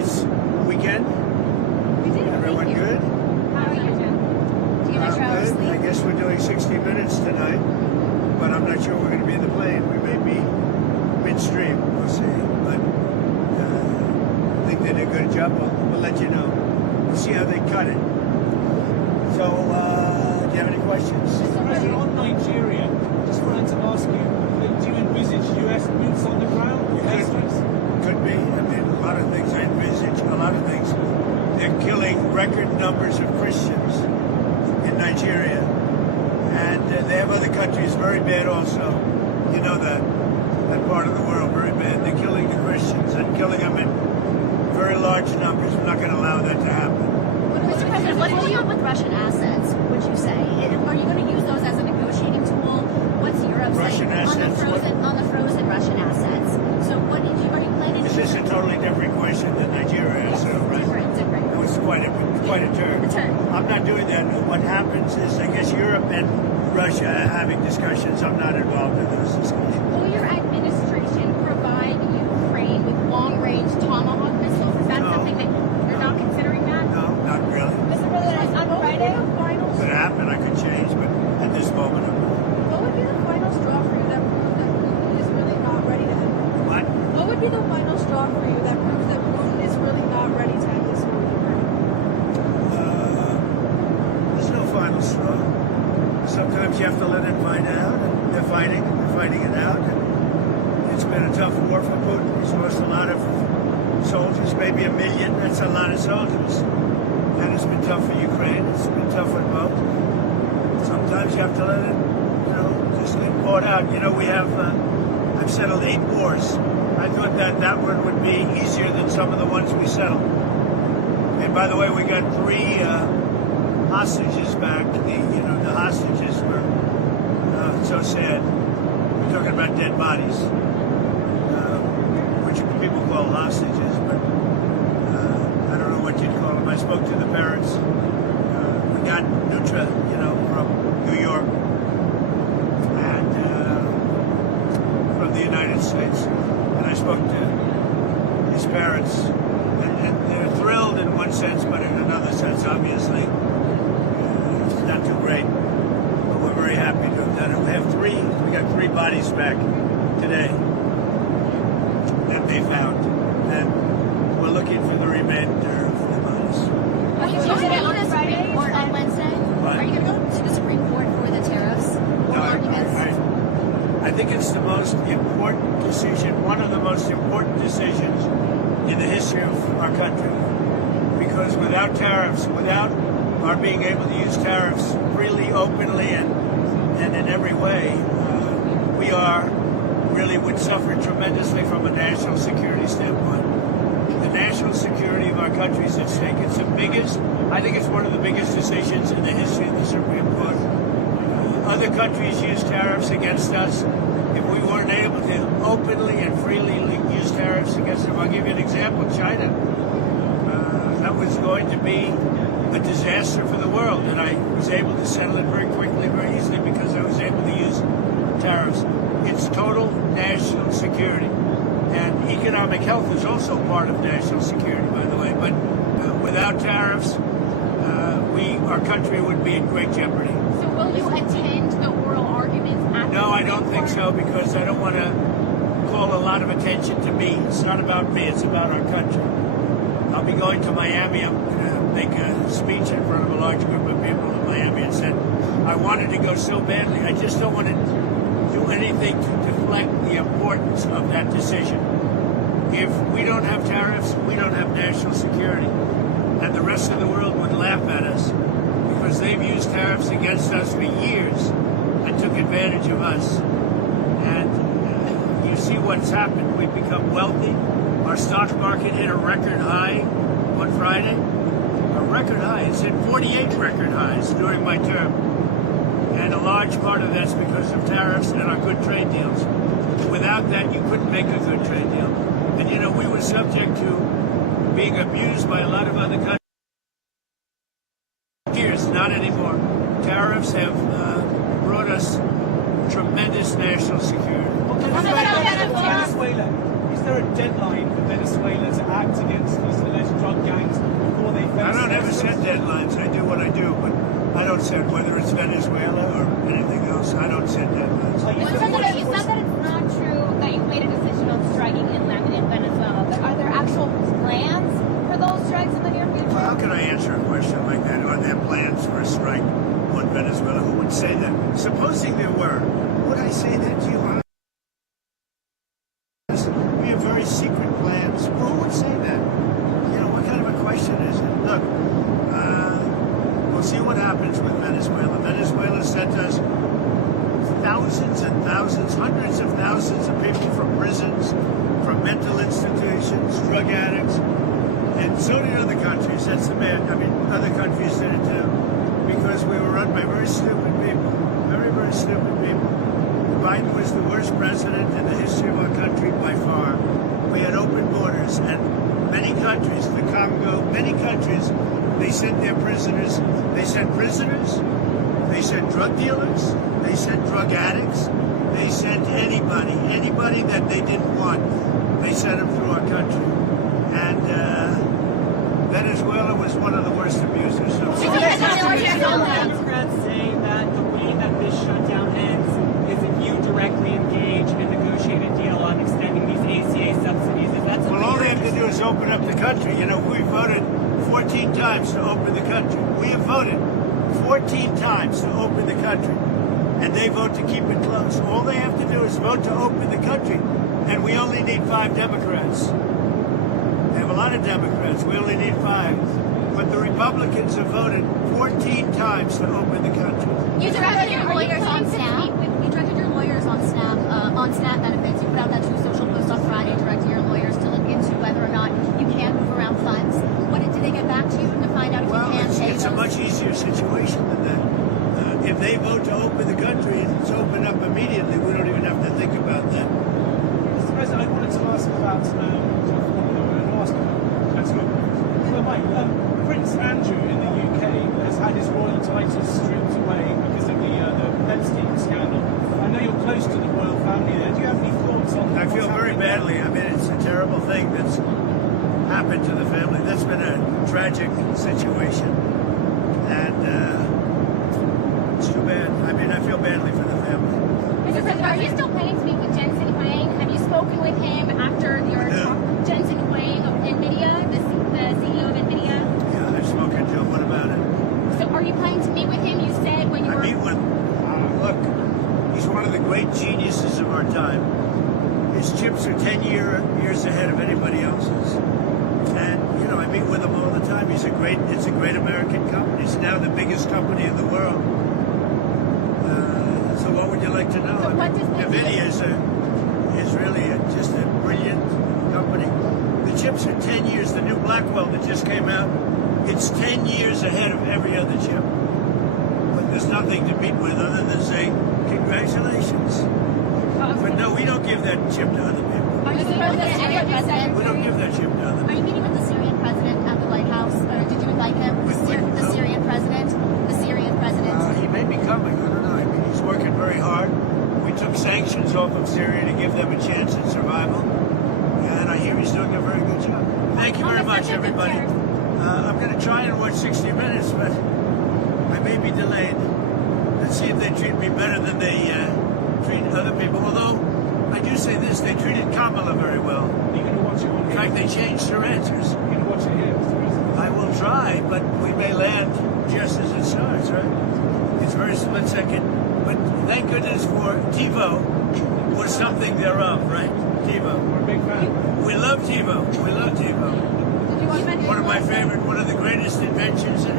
nice weekend? We did. Everyone Thank you. good? How are you, Jim? Do you get extra hours Good. I sleep? guess we're doing 60 Minutes tonight, but I'm not sure we're going to be in the plane. We may be midstream. We'll see. But I think they did a good job. We'll let you know. We'll see how they cut it. So, do you have any questions? President, on Nigeria, just wanted to ask you, do you envisage US boots on the ground? Could be. I mean, a lot of things I envisage. A lot of things. They're killing record numbers of Christians in Nigeria, and they have other countries very bad also. You know that part of the world very bad. They're killing the Christians and killing them in very large numbers. We're not going to allow that to happen. Mr. President, what's going on with Russian assets, would you say? Are you going to use those as a negotiating tool? What's Europe Russian saying assets, on the frozen Russian assets? So what are you planning to This is a totally different question than Nigeria. Yes, So, right? different. It was quite a turn. A turn. I'm not doing that. What happens is, I guess Europe and Russia are having discussions. I'm not involved in those discussions. Will your administration provide Ukraine with long-range Tomahawk missiles? Is that No. something that you're not considering that? No, not really. Mr. President, on Friday, Could happen. I could change, but at this moment, I'm not. What would be the final straw for you that proves that Putin is really not ready to end this? What? What would be the final straw for you that proves that Putin is really not ready to end this war with Ukraine? There's no final straw. Sometimes you have to let it fight out. And they're fighting it out. And it's been a tough war for Putin. He's lost a lot of soldiers, maybe 1 million. That's a lot of soldiers. And it's been tough for Ukraine. It's been tough for both. Sometimes you have to let it, just get fought out. We have, I've settled 8 wars. I thought that one would be easier than some of the ones we settled. And by the way, we got 3 hostages back. The hostages were so sad. We're talking about dead bodies, which people call hostages, but I don't know what you'd call them. I spoke to the parents. We got Nutra, from New York and from the United States, and I spoke to his parents, and they're thrilled in one sense, but in another sense, obviously, it's not too great. But we're very happy to have done it. We got 3 bodies back today that they found, and we're looking for the remainder of the bodies. Are you going to go to the Supreme Court on Wednesday? What? Are you going to go to the Supreme Court for the tariffs? Or No, arguments? I think it's the most important decision, one of the most important decisions in the history of our country. Because without tariffs, without our being able to use tariffs freely, openly, and in every way, we would suffer tremendously from a national security standpoint. The national security of our country is at stake. It's the biggest, I think it's one of the biggest decisions in the history of the Supreme Court. Other countries use tariffs against us. If we weren't able to openly and freely use tariffs against them, I'll give you an example, China. That was going to be a disaster for the world, and I was able to settle it very quickly, very easily, because I was able to use tariffs. It's total national security. And economic health is also part of national security, by the way. But without tariffs, our country would be in great jeopardy. So will you attend the oral arguments at the No, I Supreme don't think Court? so, because I don't want to call a lot of attention to me. It's not about me, it's about our country. I'll be going to Miami. I'm going to make a speech in front of a large group of people in Miami, and said I wanted to go so badly. I just don't want to do anything to deflect the importance of that decision. If we don't have tariffs, we don't have national security. And the rest of the world would laugh at us, because they've used tariffs against us for years and took advantage of us. And you see what's happened. We've become wealthy. Our stock market hit a record high on Friday. A record high. It's hit 48 record highs during my term. And a large part of that's because of tariffs and our good trade deals. Without that, you couldn't make a good trade deal. And we were subject to being abused by a lot of other countries. Years, not anymore. Tariffs have brought us tremendous national security. Venezuela, is there a deadline for Venezuela to act against these elections? I don't ever set deadlines. I do what I do, but I don't set whether it's Venezuela or anything else. I don't set deadlines. Like, You said that it's not true that you made a decision on striking inland in Venezuela, but are there actual plans for those strikes in the near future? Well, how can I answer a question like that? Are there plans for a strike on Venezuela? Who would say that? Supposing there were, would I say that to you? We have very secret plans. Well, who would say that? You know, what kind of a question is it? Look, we'll see what happens with Venezuela. Venezuela sent us thousands and thousands, hundreds of thousands of people from prisons, from mental institutions, drug addicts, and so did other countries. That's the bad. I mean, other countries did it too, because we were run by very stupid people, very, very stupid people. Biden was the worst president in the history of our country by far. We had open borders, and many countries, the Congo, many countries, they sent their prisoners. They sent prisoners. They sent drug dealers. They sent drug addicts. They sent anybody that they didn't want. They sent them through our country. And Venezuela was one of the worst abusers. Democrats say that the way that this shutdown ends is if you directly engage and negotiate a deal on extending these ACA subsidies. Is that something Well, all they you're have to do is open up the country. You know, we voted 14 times to open the country. We have voted 14 times to open the country. And they vote to keep it closed. All they have to do is vote to open the country. And we only need 5 Democrats. We have a lot of Democrats. We only need 5. But the Republicans have voted 14 times to open the country. You directed your lawyers on SNAP. You directed your lawyers on SNAP benefits. You put out that True Social post on Friday directing your lawyers to look into whether or not you can move around funds. What did they get back to you to find out if Well, you can pay it's a those? much easier situation than that. If they vote to open the country and it's opened up immediately, we don't even have to think about that. Mr. President, I wanted to ask about, Well, Mike, Prince Andrew in the UK has had his royal title stripped away because of the Epstein scandal. I know you're close to the royal family there. Do you have any thoughts on I what's feel very happening there? badly. I mean, it's a terrible thing that's happened to the family. That's been a tragic situation. And it's too bad. I mean, I feel badly for the family. Mr. President, are you still planning to meet with Jensen Huang? Have you spoken with him after your Yeah. talk? Jensen Huang of NVIDIA, the CEO of NVIDIA? Yeah, I've spoken to him. What about it? So are you planning to meet with him? You said when you I were... meet with, look, he's one of the great geniuses of our time. His chips are 10 years ahead of anybody else's. And, you know, I meet with him all the time. It's a great American company. It's now the biggest company in the world. So what would you like to know? So what does NVIDIA is really just a brilliant company. The chips are 10 years. The new Blackwell that just came out, it's 10 years ahead of every other chip. But there's nothing to meet with other than say, congratulations. But no, we don't give that chip to other people. Are you meeting with the Syrian president? We don't give that chip to other Are you meeting with the Syrian president at the White House? Or did you invite him? The Syrian president? The Syrian president? He may be coming. I don't know. I mean, he's working very hard. We took sanctions off of Syria to give them a chance at survival. And I hear he's doing a very good job. Thank you very much, everybody. I'm going to try and watch 60 Minutes, but I may be delayed. Let's see if they treat me better than they treat other people. Although, I do say this, they treated Kamala very well. You're going to watch it on In fact, they changed her answers. You're going to watch it here, Mr. President. I will try, but we may land just as it starts, right? It's very split second. But thank goodness for TiVo, or something thereof, right? TiVo. We're a big fan. We love TiVo. We love TiVo. One of my favorite, one of the greatest inventions in